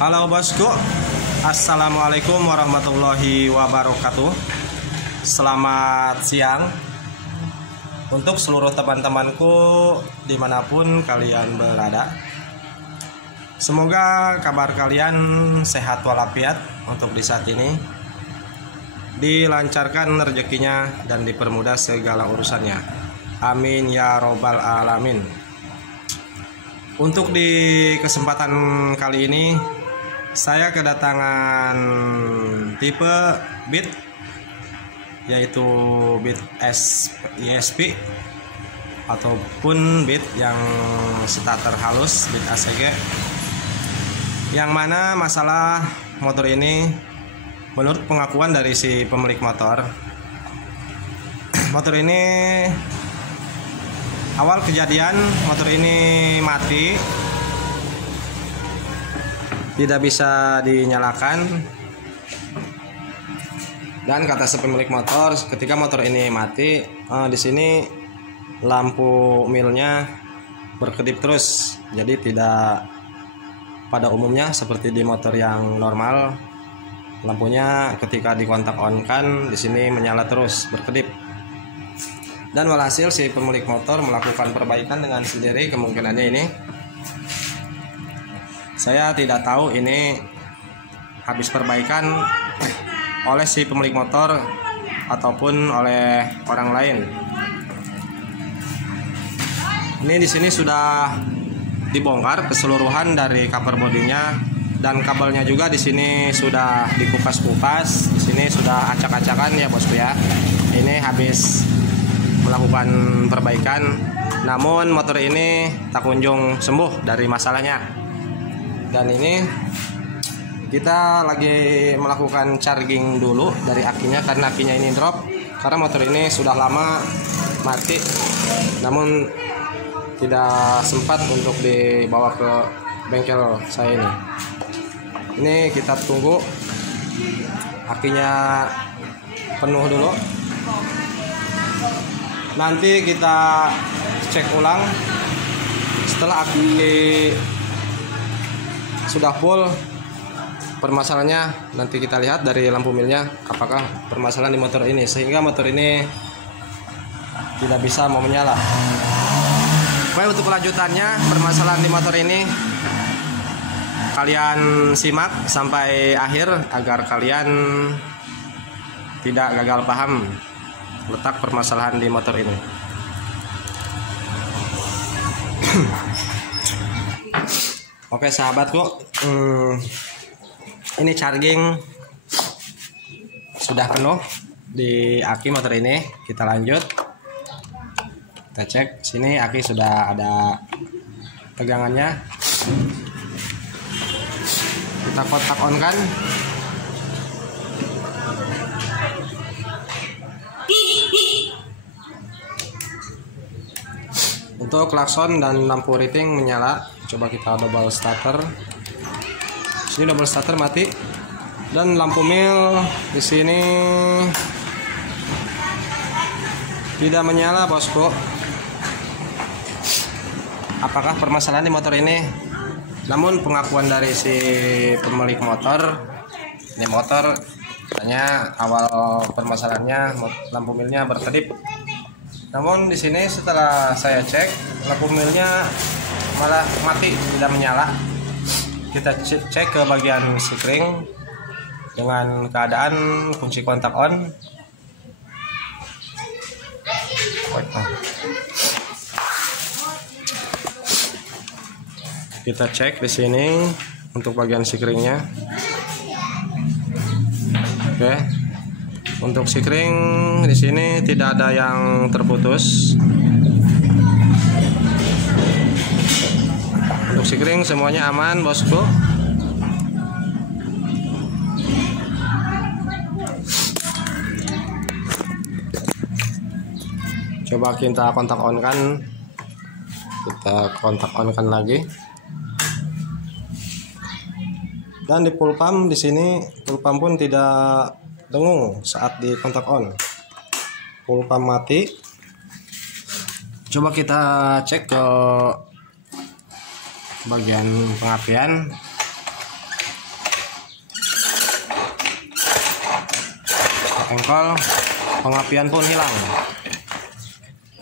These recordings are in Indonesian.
Halo bosku, assalamualaikum warahmatullahi wabarakatuh. Selamat siang untuk seluruh teman-temanku dimanapun kalian berada. Semoga kabar kalian sehat walafiat untuk di saat ini, dilancarkan rezekinya dan dipermudah segala urusannya. Amin ya robbal alamin. Untuk di kesempatan kali ini saya kedatangan tipe bit, yaitu bit ESP ataupun bit yang starter halus, bit ACG, yang mana masalah motor ini menurut pengakuan dari si pemilik motor ini awal kejadian motor ini mati, tidak bisa dinyalakan, dan kata si pemilik motor ketika motor ini mati, di sini lampu milnya berkedip terus. Jadi tidak pada umumnya seperti di motor yang normal, lampunya ketika dikontak on kan di sini menyala terus berkedip. Dan walhasil si pemilik motor melakukan perbaikan dengan sendiri, kemungkinannya ini saya tidak tahu ini habis perbaikan oleh si pemilik motor ataupun oleh orang lain. Ini di sini sudah dibongkar keseluruhan dari cover bodinya, dan kabelnya juga di sini sudah dikupas-kupas. Di sini sudah acak-acakan ya bosku ya. Ini habis melakukan perbaikan, namun motor ini tak kunjung sembuh dari masalahnya. Dan ini kita lagi melakukan charging dulu dari akinya, karena akinya ini drop karena motor ini sudah lama mati, namun tidak sempat untuk dibawa ke bengkel saya ini. Ini kita tunggu akinya penuh dulu, nanti kita cek ulang. Setelah aki sudah full, permasalahannya nanti kita lihat dari lampu milnya apakah permasalahan di motor ini sehingga motor ini tidak bisa mau menyala. Baik, untuk kelanjutannya permasalahan di motor ini kalian simak sampai akhir agar kalian tidak gagal paham letak permasalahan di motor ini. Oke sahabatku, ini charging sudah penuh di aki motor ini. Kita lanjut, kita cek sini aki sudah ada tegangannya. Kita kontak on kan. Untuk klakson dan lampu riting menyala. Coba kita double starter. Sini double starter mati, dan lampu mil di sini tidak menyala bosku. Apakah permasalahan di motor ini? Namun pengakuan dari si pemilik motor, ini motor katanya awal permasalahannya lampu milnya berkedip. Namun di sini setelah saya cek, lampu milnya malah mati, tidak menyala. Kita cek ke bagian sikring dengan keadaan kunci kontak on. Kita cek di sini untuk bagian sikringnya. Oke. Untuk sikring di sini tidak ada yang terputus. Untuk sikring semuanya aman bosku. Coba kita kontak on kan. Kita kontak on kan lagi. Dan di full pump di sini, full pump pun tidak dengung saat di kontak on. Full pump mati. Coba kita cek ke bagian pengapian. engkol, pengapian pun hilang.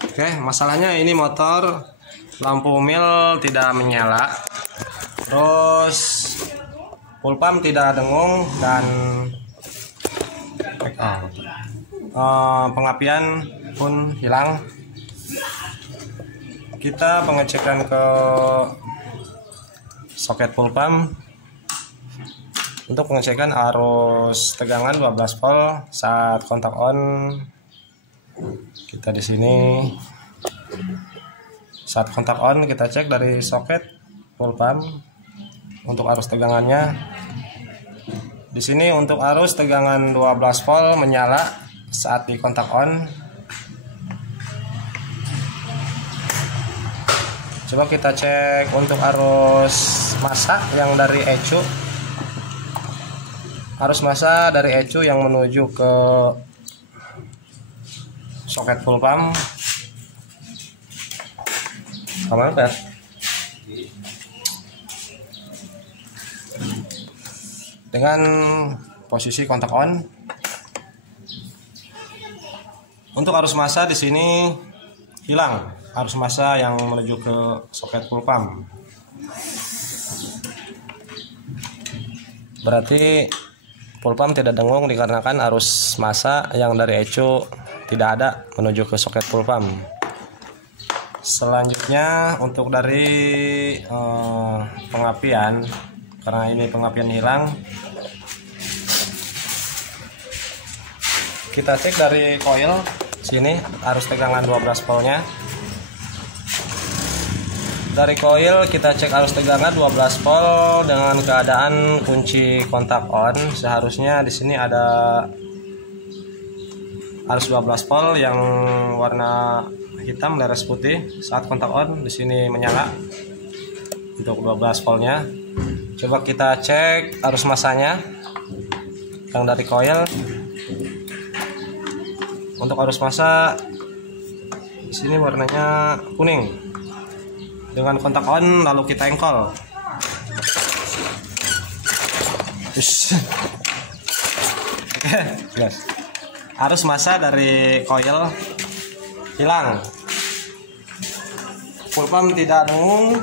Oke, masalahnya ini motor lampu mil tidak menyala, terus full pump tidak dengung, dan pengapian pun hilang. Kita pengecekan ke soket full pump untuk pengecekan arus tegangan 12 volt saat kontak on. Kita di sini saat kontak on kita cek dari soket full pump untuk arus tegangannya. Di sini untuk arus tegangan 12 volt menyala saat di kontak on. Coba kita cek untuk arus massa yang dari ECU. Arus massa dari ECU yang menuju ke soket full pump. Kemana, Pak? Dengan posisi kontak on. Untuk arus massa di sini hilang. Arus massa yang menuju ke soket full pump. Berarti full pump tidak dengung dikarenakan arus massa yang dari ECU tidak ada menuju ke soket full pump. Selanjutnya untuk dari pengapian, karena ini pengapian hilang, kita cek dari koil sini arus tegangan 12 voltnya. Dari koil kita cek arus tegangan 12 volt dengan keadaan kunci kontak on. Seharusnya di sini ada arus 12 volt yang warna hitam leres putih. Saat kontak on di sini menyala untuk 12 voltnya. Coba kita cek arus massanya yang dari koil. Untuk arus massa di sini warnanya kuning. Dengan kontak on lalu kita engkol. Oke, jelas. Arus massa dari koil hilang. Full pump tidak dengung.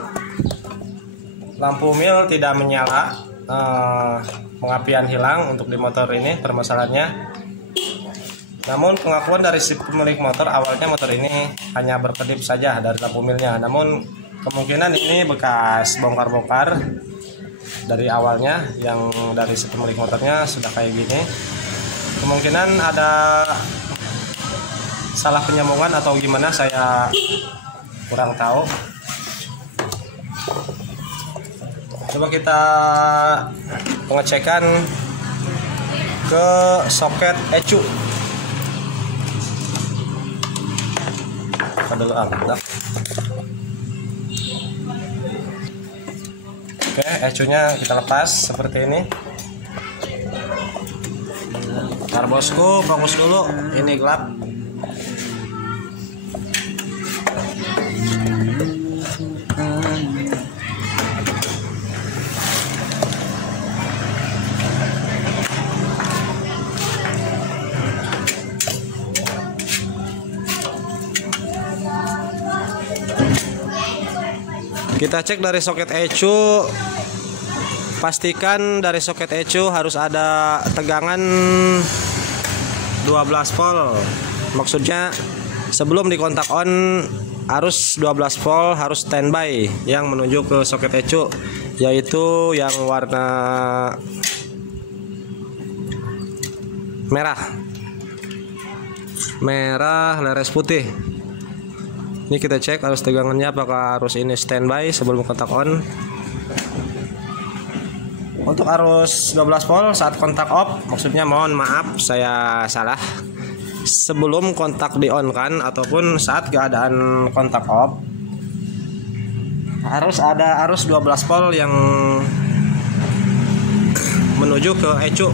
Lampu mil tidak menyala. Pengapian hilang untuk di motor ini permasalahannya. Namun pengakuan dari si pemilik motor, awalnya motor ini hanya berkedip saja dari lampu milnya. Namun kemungkinan ini bekas bongkar-bongkar dari awalnya, yang dari si pemilik motornya sudah kayak gini. Kemungkinan ada salah penyambungan atau gimana, saya kurang tahu. Coba kita pengecekan ke soket ECU. Dulu Oke, ECU-nya kita lepas seperti ini. Bentar bosku, fokus dulu. Ini gelap. Kita cek dari soket ECU. Pastikan dari soket ECU harus ada tegangan 12 volt. Maksudnya sebelum dikontak on arus 12 volt harus standby yang menuju ke soket ECU, yaitu yang warna merah leres putih. Ini kita cek arus tegangannya apakah arus ini standby sebelum kontak on. Untuk arus 12 volt saat kontak off, maksudnya mohon maaf saya salah. Sebelum kontak di on kan ataupun saat keadaan kontak off, harus ada arus 12 volt yang menuju ke ECU.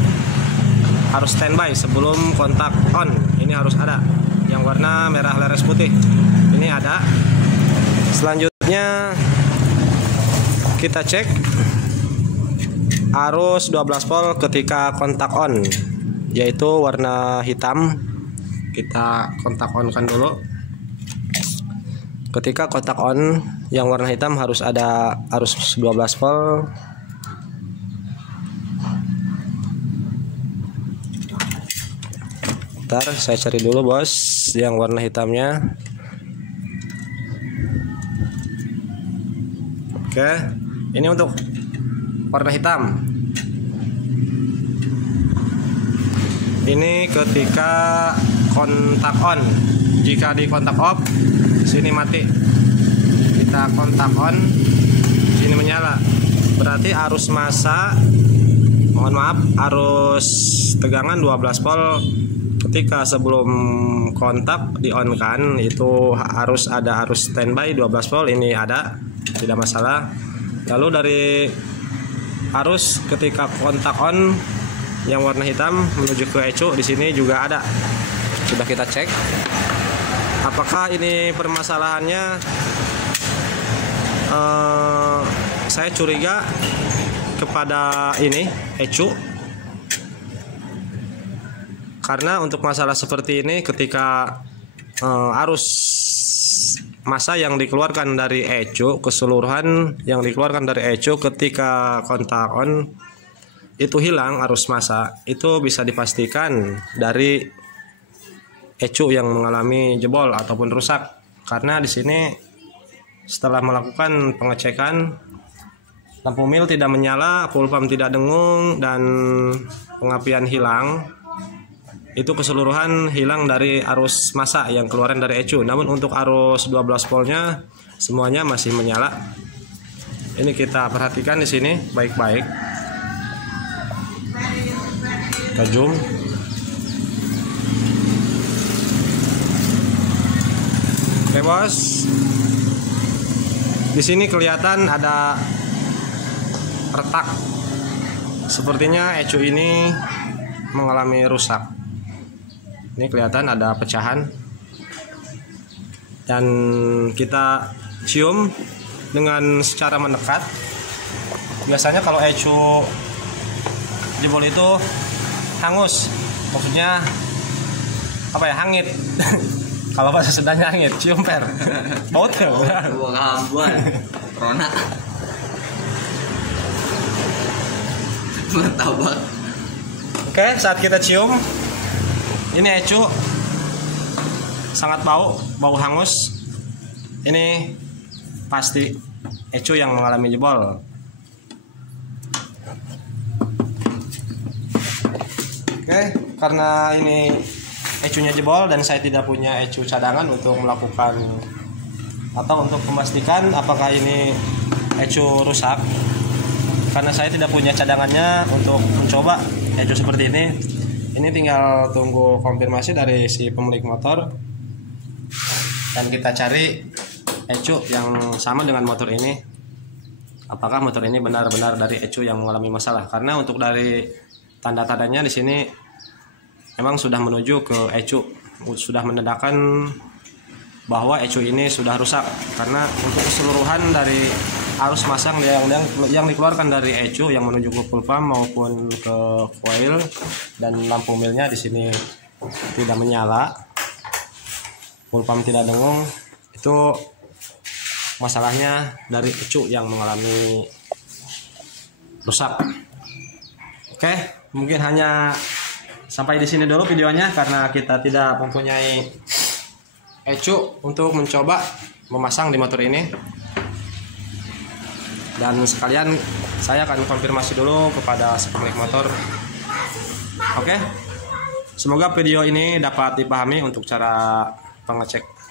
Harus standby sebelum kontak on. Ini harus ada yang warna merah leres putih. Ini ada. Selanjutnya kita cek arus 12 volt ketika kontak on. yaitu warna hitam. Kita kontak on kan dulu. Ketika kontak on yang warna hitam harus ada arus 12 volt. Ntar saya cari dulu bos yang warna hitamnya. Oke, ini untuk warna hitam. Ini ketika kontak on. Jika di kontak off, sini mati. Kita kontak on, sini menyala. Berarti arus massa, mohon maaf, arus tegangan 12 volt. Ketika sebelum kontak di on kan, itu harus ada arus standby 12 volt. Ini ada, tidak masalah. Lalu dari arus ketika kontak on yang warna hitam menuju ke ECU, di sini juga ada. Sudah kita cek. Apakah ini permasalahannya? Saya curiga kepada ini ECU. Karena untuk masalah seperti ini, ketika arus massa yang dikeluarkan dari ECU, keseluruhan yang dikeluarkan dari ECU ketika kontak on itu hilang arus massa, itu bisa dipastikan dari ECU yang mengalami jebol ataupun rusak. Karena di sini setelah melakukan pengecekan, lampu mil tidak menyala, full pump tidak dengung, dan pengapian hilang. Itu keseluruhan hilang dari arus massa yang keluaran dari ECU. Namun untuk arus 12 voltnya semuanya masih menyala. Ini kita perhatikan di sini baik-baik. Kita zoom. Oke bos, di sini kelihatan ada retak. Sepertinya ECU ini mengalami rusak. Ini kelihatan ada pecahan. Dan kita cium dengan secara mendekat. Biasanya kalau ECU jebol itu hangus, maksudnya apa ya, hangit. Kalau bahasa Sundanya hangit, cium per. Bau tuh. Buang hambuan. Rona. Martabak. Oke, saat kita cium, ini ECU sangat bau hangus. Ini pasti ECU yang mengalami jebol. Oke, karena ini ECU-nya jebol dan saya tidak punya ECU cadangan untuk melakukan atau untuk memastikan apakah ini ECU rusak. Karena saya tidak punya cadangannya untuk mencoba ECU seperti ini. Ini tinggal tunggu konfirmasi dari si pemilik motor dan kita cari ECU yang sama dengan motor ini. Apakah motor ini benar-benar dari ECU yang mengalami masalah? Karena untuk dari tanda-tandanya di sini memang sudah menuju ke ECU, sudah menandakan bahwa ECU ini sudah rusak. Karena untuk keseluruhan dari arus masang yang dikeluarkan dari ECU yang menuju ke full pump maupun ke coil, dan lampu milnya di sini tidak menyala, full pump tidak dengung, itu masalahnya dari ECU yang mengalami rusak. Oke, mungkin hanya sampai di sini dulu videonya karena kita tidak mempunyai ECU untuk mencoba memasang di motor ini. Dan sekalian saya akan konfirmasi dulu kepada si pemilik motor. Oke, semoga video ini dapat dipahami untuk cara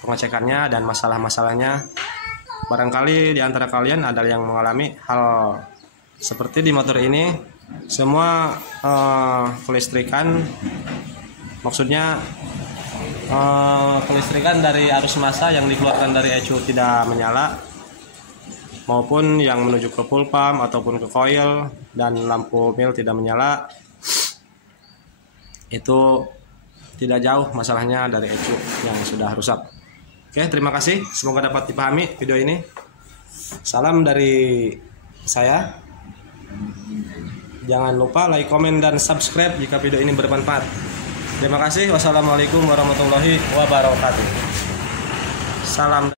pengecekannya dan masalah-masalahnya. Barangkali di antara kalian ada yang mengalami hal seperti di motor ini. Semua kelistrikan, maksudnya kelistrikan dari arus massa yang dikeluarkan dari ECU tidak menyala, maupun yang menuju ke full pump ataupun ke coil, dan lampu mil tidak menyala, itu tidak jauh masalahnya dari ECU yang sudah rusak. Oke, terima kasih, semoga dapat dipahami video ini. Salam dari saya. Jangan lupa like, komen, dan subscribe jika video ini bermanfaat. Terima kasih. Wassalamualaikum warahmatullahi wabarakatuh. Salam.